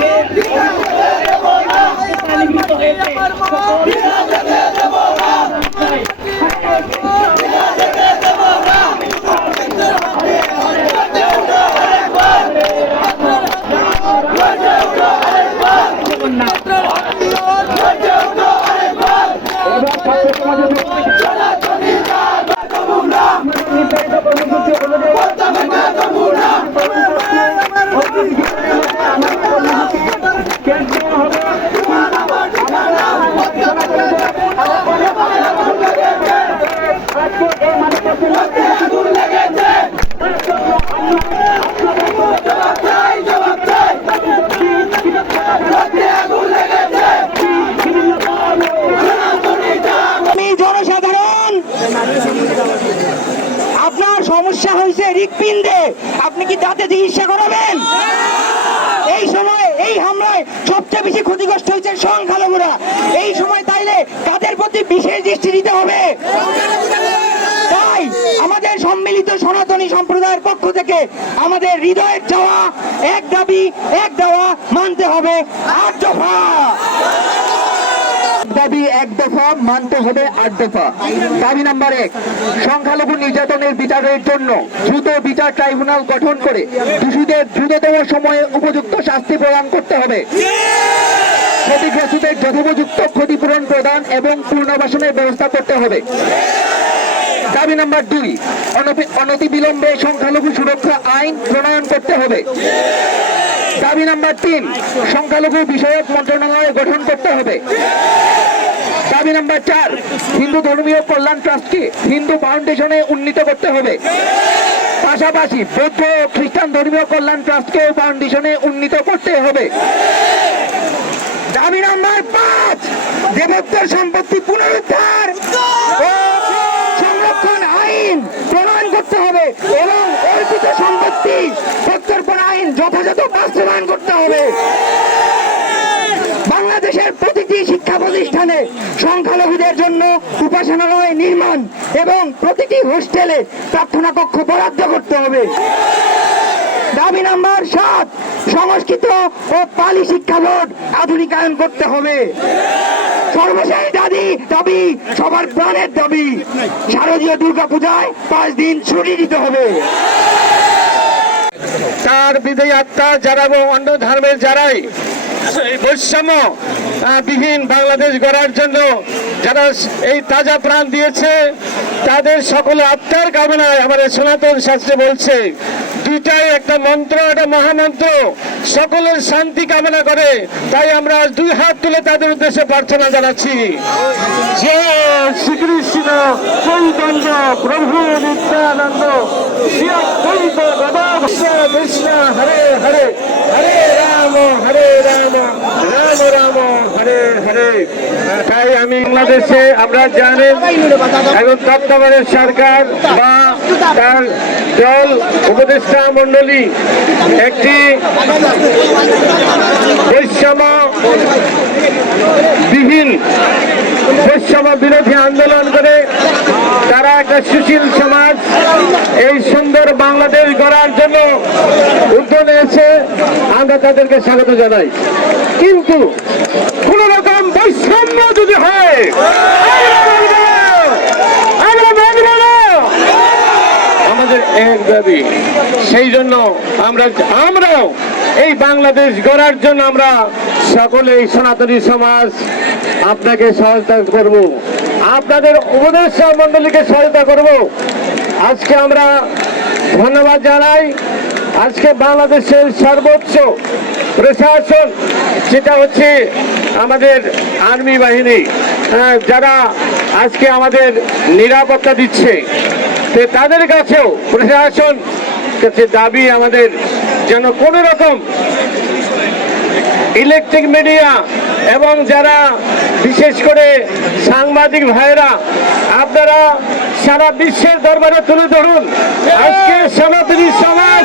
যে তালিভুক্ত হয়েছে। আমি হৃৎপিণ্ডে আপনি কি দাঁতে চিকিৎসা করাবেন? এই সময়, এই হামলায় সবচেয়ে বেশি ক্ষতিগ্রস্ত হয়েছে সংখ্যালঘুরা। এই সময় তাইলে তাদের প্রতি বিশেষ দৃষ্টি দিতে হবে। তাই আমাদের সম্মিলিত সনাতনী সম্প্রদায়ের পক্ষ থেকে আমাদের হৃদয়ের চাওয়া, এক দাবি, এক দেওয়া মানতে হবে। আট দফা। দফা মানতে হবে আট দফা। দাবি নাম্বার এক, সংখ্যালঘু নির্যাতনের বিচারের জন্য দ্রুত বিচার ট্রাইব্যুনাল গঠন করে দোষীদের দ্রুততম সময়ে উপযুক্ত শাস্তি প্রদান করতে হবে। ক্ষতিগ্রস্তদের যথোপযুক্ত ক্ষতিপূরণ প্রদান এবং পুনর্বাসনের ব্যবস্থা করতে হবে। দাবি নাম্বার দুই অনতিবিলম্বে সংখ্যালঘু সুরক্ষা আইন প্রণয়ন করতে হবে। দাবি নাম্বার তিন, সংখ্যালঘু বিষয়ক মন্ত্রণালয় গঠন করতে হবে। দাবি নাম্বার চার, হিন্দু ধর্মীয় কল্যাণ ট্রাস্টকে হিন্দু ফাউন্ডেশনে উন্নীত করতে হবে। পাশাপাশি বৌদ্ধ ও খ্রিস্টান ধর্মীয় কল্যাণ ট্রাস্টকে ফাউন্ডেশনে উন্নীত করতে হবে। দাবি নাম্বার পাঁচ দেবোত্তর সম্পত্তি পুনরুদ্ধার সংরক্ষণ আইন প্রণয়ন করতে হবে এবং অর্পিত সম্পত্তি প্রত্যর্পণ আইন যথাযথ বাস্তবায়ন করতে হবে। প্রতিটি শিক্ষা প্রতিষ্ঠানে সংখ্যালঘুদের জন্য উপাসনালয় নির্মাণ এবং প্রতিটি হোস্টেলে প্রার্থনা কক্ষ বরাদ্দ করতে হবে। দাবি নাম্বার সাত, সংস্কৃত ও পালি শিক্ষা বোর্ড আধুনিকায়ন করতে হবে। সর্বশেষ দাবি দাবি, সবার প্রাণের দাবি। শারদীয় দুর্গা পূজায় পাঁচ দিন ছুটি দিতে হবে। তার বিধেয় আত্মা যারা এবং অন্য ধর্মের যারাই এই বৈষম্য বিহীন বাংলাদেশ গড়ার জন্য যারা এই তাজা প্রাণ দিয়েছে, তাদের সকল আত্মার কামনায় আমাদের সনাতন শাস্ত্রে বলছে, দুইটাই একটা মন্ত্র, একটা মহামন্ত্র, সকলের শান্তি কামনা করে, তাই আমরা আজ দুই হাত তুলে তাদের উদ্দেশ্যে প্রার্থনা জানাচ্ছি। জয় শ্রীকৃষ্ণ চৈতন্য প্রভু নিত্যানন্দ। হরে হরে হরে। বাংলাদেশে, আমরা জানেন এখন সরকার বা তার উপদেষ্টা মন্ডলী একটি বৈষম্য বিহীন বৈষম্য বিরোধী আন্দোলন করে তারা একটা সুশীল সমাজ, এই সুন্দর বাংলাদেশ গড়ার জন্য উদ্যোগ নিয়েছে। আমরা তাদেরকে স্বাগত জানাই। কিন্তু কোন রকম বৈষম্য যদি হয়। আমাদের এক দাবি, সেই জন্য আমরা, আমরাও এই বাংলাদেশ গড়ার জন্য আমরা সকলে এই সনাতনী সমাজ আপনাকে সহায়তা করব। আপনাদের উপদেষ্টা মন্ডলীকে সহায়তা করব। আজকে আমরা ধন্যবাদ জানাই। আজকে বাংলাদেশের সর্বোচ্চ প্রশাসন যেটা হচ্ছে আমাদের আর্মি বাহিনী আহ, যারা আজকে আমাদের নিরাপত্তা দিচ্ছে তাদের কাছেও প্রশাসন কাছে দাবি আমাদের যেন কোনো রকম ইলেকট্রিক মিডিয়া এবং যারা বিশেষ করে সাংবাদিক ভাইরা আপনারা সারা বিশ্বের দরবারে তুলে ধরুন। আজকে সনাতনী সমাজ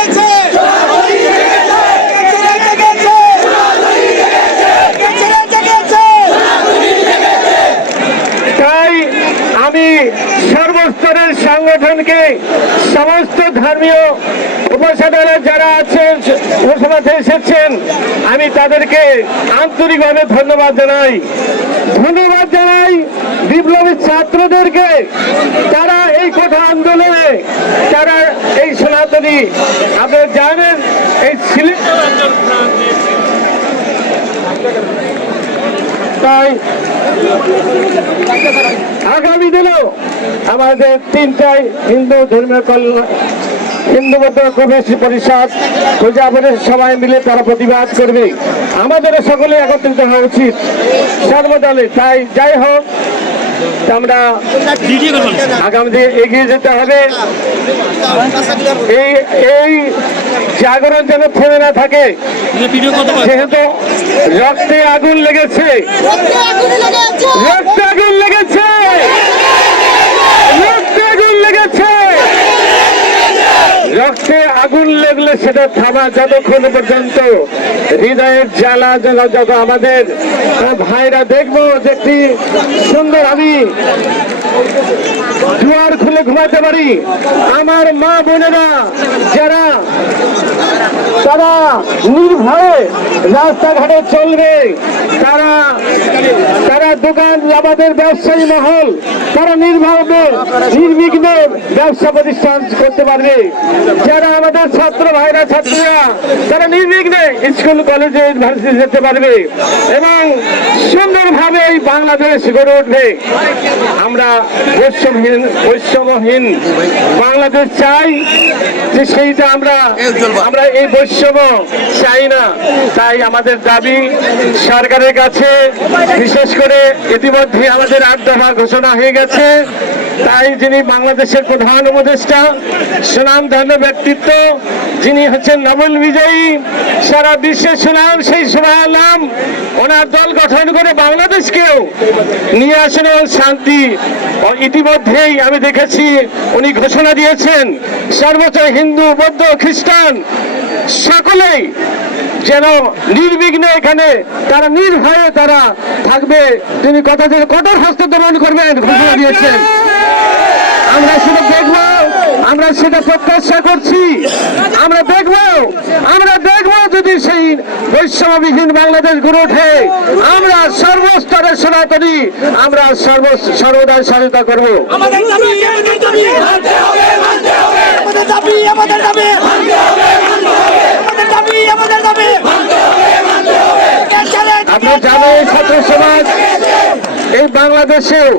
সংগঠনকে সমস্ত ধর্মীয় উপাসনারা যারা আছেন উপাসনাতে এসেছেন, আমি তাদেরকে আন্তরিকভাবে ধন্যবাদ জানাই। ধন্যবাদ জানাই বিপ্লবী ছাত্রদেরকে। তারা এই কোঠা আন্দোলনে, তারা এই সনাতনী, আপনারা জানেন, এই সিলেট তাই আগামী দিনেও আমাদের তিনটাই হিন্দু ধর্মীয় কল্যাণ হিন্দু বৌদ্ধ কমিউনিস্ট পরিষদ, প্রজাপতির সবাই মিলে তারা প্রতিবাদ করবে। আমাদের সকলে একত্রিত হওয়া উচিত। সর্বদলে তাই। যাই হোক আমরা আগামী এগিয়ে যেতে হবে। এই এই জাগরণ যেন থেমে না থাকে যেহেতু রক্তে আগুন লেগেছে রক্তে আগুন লেগেছে। রক্তে আগুন লেগেছে। রক্তে আগুন লেগেছে। রক্তে আগুন লাগলে সেটা থামা যতক্ষণ পর্যন্ত। হৃদয়ের জ্বালা জ্বালা যত আমাদের ভাইরা দেখব যে একটি সুন্দর আমি দুয়ার খুলে ঘুমাতে পারি। আমার মা বোনেরা যারা, তারা নির্ভয়ে রাস্তাঘাটে চলবে, তারা তারা দোকান আমাদের ব্যবসায়ী মহল, তারা নির্ভয়ে, নির্বিঘ্নে ব্যবসা প্রতিষ্ঠান করতে পারবে। যারা আমাদের ছাত্র ভাইরা, ছাত্রীরা, তারা নির্বিঘ্নে স্কুল, কলেজে ইউনিভার্সিটি যেতে পারবে এবং সুন্দরভাবে এই বাংলাদেশ গড়ে উঠবে। আমরা বৈষম্যহীন বৈষম্যহীন বাংলাদেশ চাই যে সেইটা আমরা আমরা এই বৈষম্য চাই না। তাই আমাদের দাবি সরকারের কাছে, বিশেষ করে ইতিমধ্যে আমাদের আট দফা ঘোষণা হয়ে গেছে। তাই যিনি বাংলাদেশের প্রধান উপদেষ্টা সুনামধন্য ব্যক্তিত্ব, যিনি হচ্ছেন নোবেল বিজয়ী, সারা বিশ্বের সুনাম, সেই সুনাম নাম ওনার দল গঠন করে বাংলাদেশকেও নিয়ে আসেন এবং শান্তি। ইতিমধ্যেই আমি দেখেছি উনি ঘোষণা দিয়েছেন, সর্বোচ্চ হিন্দু, বৌদ্ধ, খ্রিস্টান সকলেই যেন নির্বিঘ্নে এখানে তারা নির্ভয়ে তারা থাকবে। তিনি কথা দিয়ে কঠোর হস্তগ্রহণ করবেন ঘোষণা দিয়েছেন। আমরা সেটা দেখব আমরা সেটা প্রত্যাশা করছি। আমরা দেখব আমরা দেখব যদি সেই বৈষম্যবিহীন বাংলাদেশ গড়ে ওঠে। আমরা সর্বস্তরের সনাতনী আমরা সর্ব সর্বদাই সহায়তা করব। আমাদের দাবি মানতে হবে মানতে হবে। আমাদের দাবি আমাদের দাবি। মানতে হবে মানতে হবে। আমাদের দাবি আমাদের দাবি। মানতে হবে মানতে হবে। আপনি জানেন ছাত্র সমাজ এই বাংলাদেশেও